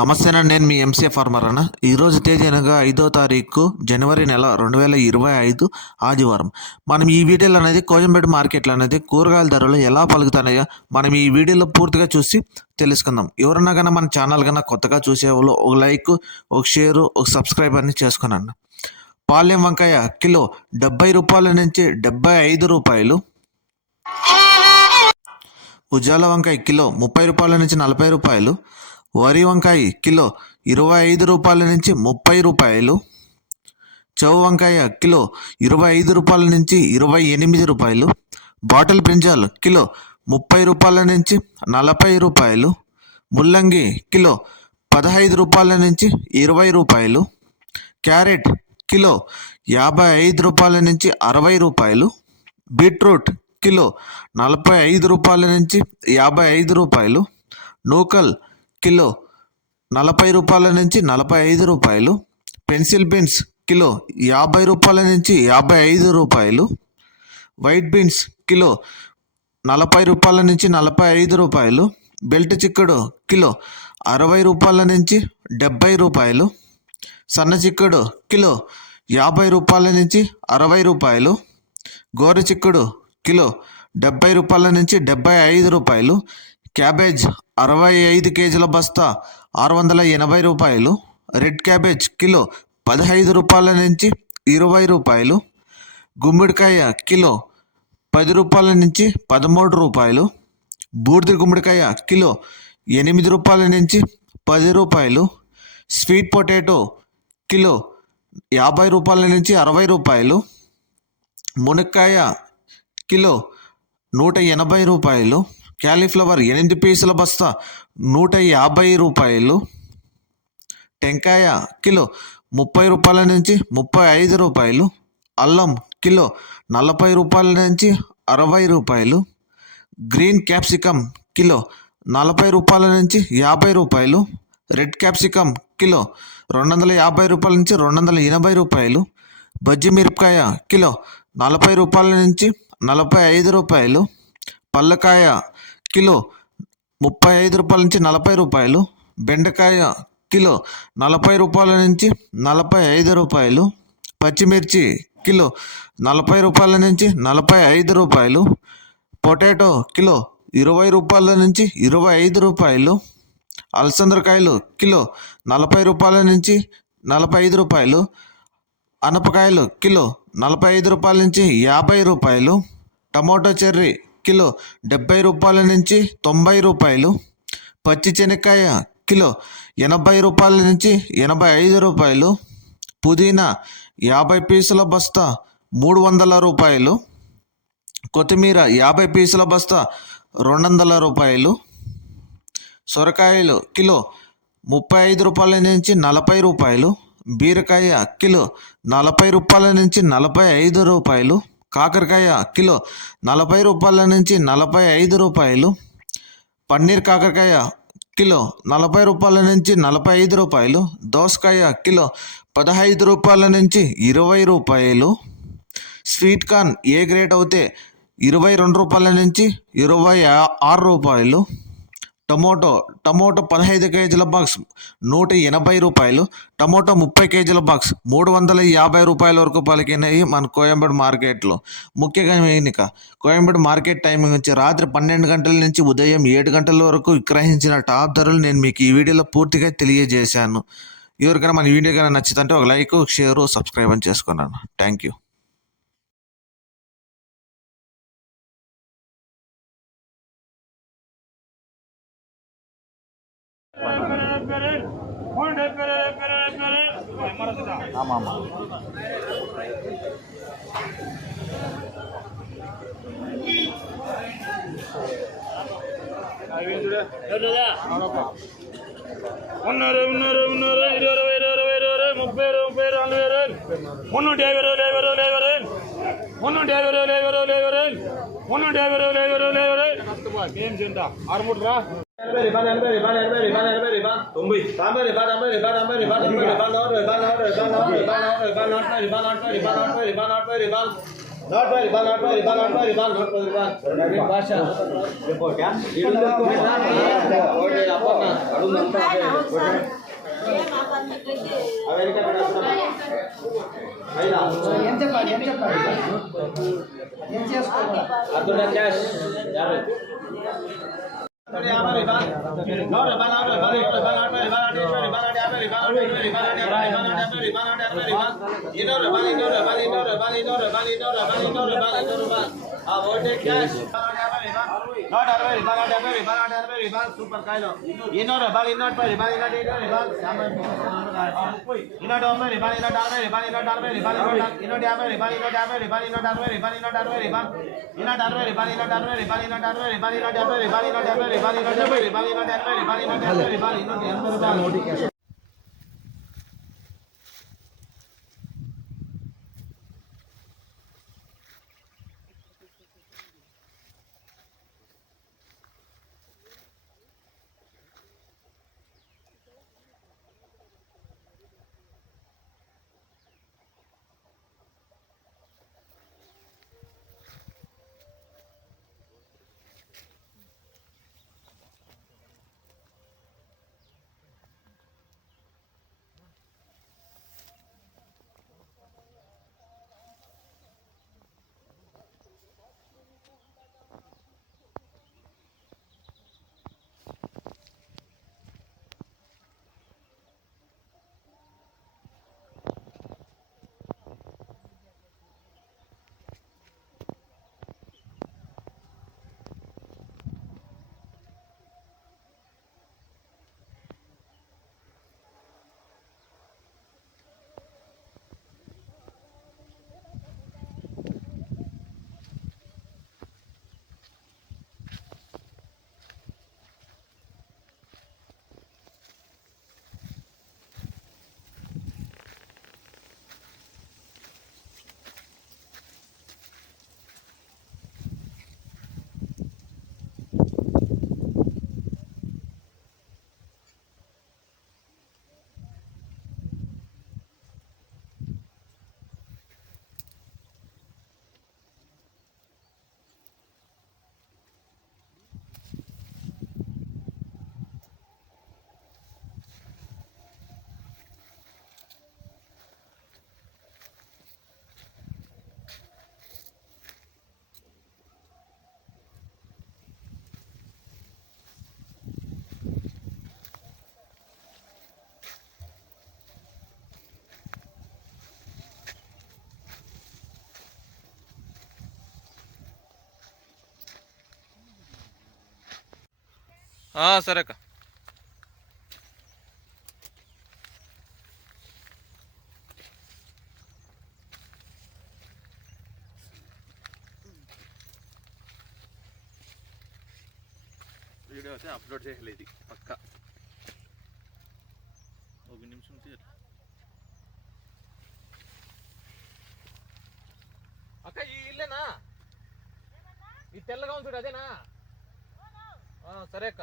నమస్తేనండి. నేను మీ MCA farmer అన్న. ఈరోజు తేదీ అనగా 5వ తారీఖు జనవరి నెల 2025 ఆదివారం. మనం ఈ వీడియోలో అనేది కోయంబేడు మార్కెట్లో అనేది కూరగాయల ధరలు ఎలా పలుకుతున్నాయో మనం ఈ వీడియోలో పూర్తిగా చూసి తెలుసుకుందాం. ఎవరన్నా కన్నా మన ఛానల్ కన్నా కొత్తగా చూసేవాళ్ళు ఒక లైక్, ఒక షేరు, ఒక సబ్స్క్రైబ్ అని చేసుకున్నాను. పాలెం వంకాయ కిలో 70 రూపాయల నుంచి 75 రూపాయలు. ఉజాల వంకాయ కిలో 30 రూపాయల నుంచి 40 రూపాయలు. వరి వంకాయ కిలో 25 రూపాయల నుంచి 30 రూపాయలు. చౌ వంకాయ కిలో 25 రూపాయల నుంచి 28 రూపాయలు. బాటిల్ బ్రింజాల్ కిలో 30 రూపాయల నుంచి 40 రూపాయలు. ముల్లంగి కిలో 15 రూపాయల నుంచి 20 రూపాయలు. క్యారెట్ కిలో 55 రూపాయల నుంచి 60 రూపాయలు. బీట్రూట్ కిలో 45 రూపాయల నుంచి 55 రూపాయలు. నూకల్ కిలో 40 రూపాయల నుంచి 45 రూపాయలు. పెన్సిల్ బీన్స్ కిలో 50 రూపాయల నుంచి 55 రూపాయలు. వైట్ బీన్స్ కిలో 40 రూపాయల నుంచి 45 రూపాయలు. బెల్ట్ చిక్కుడు కిలో 60 రూపాయల నుంచి 70 రూపాయలు. సన్న చిక్కుడు కిలో 50 రూపాయల నుంచి 60 రూపాయలు. గోర చిక్కుడు కిలో 70 రూపాయల నుంచి 75 రూపాయలు. క్యాబేజ్ 65 కేజీల బస్తా 680 రూపాయలు. రెడ్ క్యాబేజ్ కిలో 15 రూపాయల నుంచి 20 రూపాయలు. గుమ్మడికాయ కిలో 10 రూపాయల నుంచి 13 రూపాయలు. బూడిద గుమ్మడికాయ కిలో 8 రూపాయల నుంచి 10 రూపాయలు. స్వీట్ పొటాటో కిలో 50 రూపాయల నుంచి 60 రూపాయలు. మునక్కాయ కిలో 180 రూపాయలు. క్యాలీఫ్లవర్ 8 పీసుల బస్తా 150 రూపాయలు. టెంకాయ కిలో 30 రూపాయల నుంచి 35 రూపాయలు. అల్లం కిలో 40 రూపాయల నుంచి 60 రూపాయలు. గ్రీన్ క్యాప్సికమ్ కిలో 40 రూపాయల నుంచి 50 రూపాయలు. రెడ్ క్యాప్సికమ్ కిలో 250 రూపాయల నుంచి 280 రూపాయలు. బజ్జి మిరపకాయ కిలో 40 రూపాయల నుంచి 45 రూపాయలు. పల్లకాయ కిలో 35 రూపాయల నుంచి 40 రూపాయలు. బెండకాయ కిలో 40 రూపాయల నుంచి 45 రూపాయలు. పచ్చిమిర్చి కిలో 40 రూపాయల నుంచి 45 రూపాయలు. పొటాటో కిలో 20 రూపాయల నుంచి 25 రూపాయలు. అలసందరకాయలు కిలో 40 రూపాయల నుంచి 45 రూపాయలు. అనపకాయలు కిలో 45 రూపాయల నుంచి 50 రూపాయలు. టమోటో చెర్రీ కిలో 70 రూపాయల నుంచి 90 రూపాయలు. పచ్చి శనక్కాయ కిలో 80 రూపాయల నుంచి 85 రూపాయలు. పుదీనా 50 పీసుల బస్తా 300 రూపాయలు. కొత్తిమీర 50 పీసుల బస్తా 200 రూపాయలు. సొరకాయలు కిలో 35 రూపాయల నుంచి 40 రూపాయలు. బీరకాయ కిలో 40 రూపాయల నుంచి 45 రూపాయలు. కాకరకాయ కిలో 40 రూపాయల నుంచి 45 రూపాయలు. పన్నీర్ కాకరకాయ కిలో 40 రూపాయల నుంచి 45 రూపాయలు. దోసకాయ కిలో 15 రూపాయల నుంచి 20 రూపాయలు. స్వీట్ కార్న్ ఏ గ్రేడ్ అయితే 22 రూపాయల నుంచి 26 రూపాయలు. టమోటో 15 కేజీల బాక్స్ 180 రూపాయలు. టమోటో 30 కేజీల బాక్స్ 350 రూపాయల వరకు పలికినాయి మన కోయంబేడు మార్కెట్లో. ముఖ్యంగా ఎన్నిక కోయంబేడు మార్కెట్ టైమింగ్ వచ్చి రాత్రి 12 గంటల నుంచి ఉదయం 7 గంటల వరకు విక్రయించిన టాప్ ధరలు నేను మీకు ఈ వీడియోలో పూర్తిగా తెలియజేశాను. ఎవరికైనా మన వీడియో కన్నా నచ్చితే ఒక లైక్, షేరు, సబ్స్క్రైబ్ అని చేసుకున్నాను. Thank you. ஆமாம் முன்னூறு முன்னூறு முன்னூறு 20 20 30 30 40 முன்னூற்றி 50 ఏం చేద్దాం 6 మూటరా సూపర్ కాయలు ఇన్నోరు బాల్ ఇన్నోట్ పై ball ఇన్నోట్ ఇన్నోట్ ball ఇన్నోట్ 90 ball ఇన్నోట్ 60 ball ఇన్నోట్ 60 ball ఇన్నోట్ 50 ball ఇన్నోట్ 50 ball ఇన్నోట్ 60 ball ఇన్నోట్ 60 ball ఇన్నోట్ 60 ball ఇన్నోట్ 60 ball ఇన్నోట్ 60 ball ఇన్నోట్ 70 ball ఇన్నోట్ 70 ball ఇన్నోట్ 70 ball ఇన్నోట్ 80 ball ఇన్నోట్ 80 ball ఇన్నోట్ 80 ball సరే అక్క. వీడియో అయితే అప్లోడ్ చేయలేదు పక్క ఒక నిమిషం అక్క. ఈ ఇల్లేనా? ఈ తెల్లగా ఉంది చూడు అదేనా? సరే అక్క.